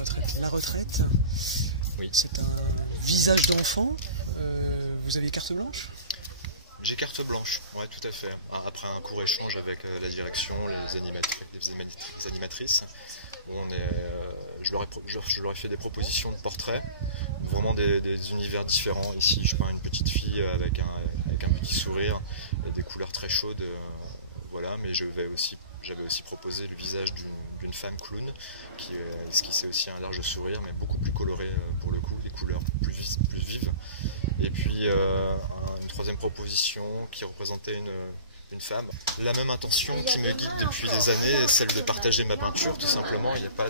retraite. La retraite, Oui. c'est un visage d'enfant. Vous avez carte blanche? J'ai carte blanche, ouais, tout à fait. Après un court échange avec la direction, les animatrices, où je leur ai fait des propositions de portraits, vraiment des univers différents. Ici, je peins une petite fille avec un petit sourire, des couleurs très chaudes, voilà. Mais j'avais aussi proposé le visage d'une femme clown qui esquissait aussi un large sourire, mais beaucoup plus coloré pour le coup, des couleurs plus vives. Et puis une troisième proposition qui représentait une femme. La même intention qui me guide depuis des années, celle de partager ma peinture, tout simplement. Il n'y a pas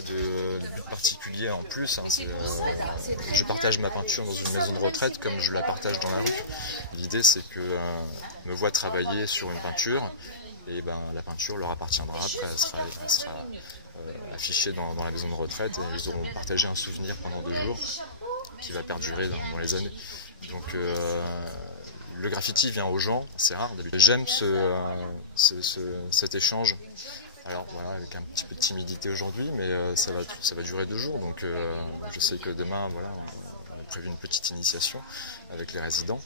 de but particulier en plus. Hein. Je partage ma peinture dans une maison de retraite comme je la partage dans la rue. L'idée, c'est que me voient travailler sur une peinture et la peinture leur appartiendra. Après, elle sera affichée dans la maison de retraite et ils auront partagé un souvenir pendant 2 jours qui va perdurer dans les années. Donc le graffiti vient aux gens, c'est rare. J'aime cet échange. Alors voilà, avec un petit peu de timidité aujourd'hui, mais ça va durer 2 jours. Donc je sais que demain, voilà, on a prévu une petite initiation avec les résidents.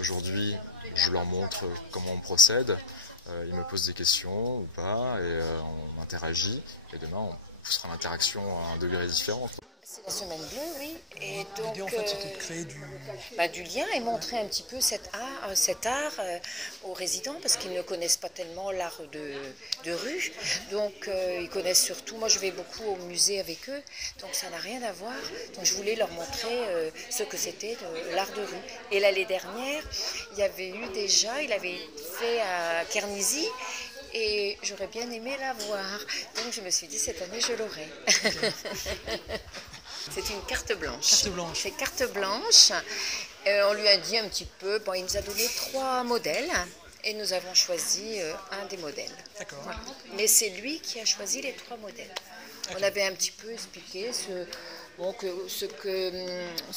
Aujourd'hui, je leur montre comment on procède. Ils me posent des questions ou pas, et on interagit. Et demain, on poussera l'interaction à un degré différent. C'est la semaine bleue, oui. Et donc, l'idée, en fait, c'était de créer du lien et montrer un petit peu cet art aux résidents, parce qu'ils ne connaissent pas tellement l'art de rue. Donc, ils connaissent surtout, moi je vais beaucoup au musée avec eux, donc ça n'a rien à voir. Donc, je voulais leur montrer ce que c'était l'art de rue. Et l'année dernière, il avait fait à Kernizzi, et j'aurais bien aimé la voir. Donc, je me suis dit, cette année, je l'aurai. C'est une carte blanche. Carte blanche. C'est carte blanche. On lui a dit un petit peu, il nous a donné 3 modèles et nous avons choisi un des modèles. D'accord. Voilà. Mais c'est lui qui a choisi les 3 modèles. On avait un petit peu expliqué ce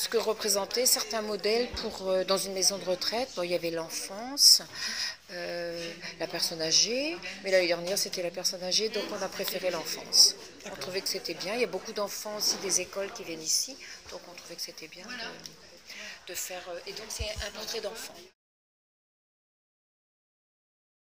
que représentaient certains modèles dans une maison de retraite. Il y avait l'enfance, la personne âgée, mais l'année dernière c'était la personne âgée, donc on a préféré l'enfance. On trouvait que c'était bien. Il y a beaucoup d'enfants aussi des écoles qui viennent ici, donc on trouvait que c'était bien de faire. Et donc c'est un portrait d'enfant.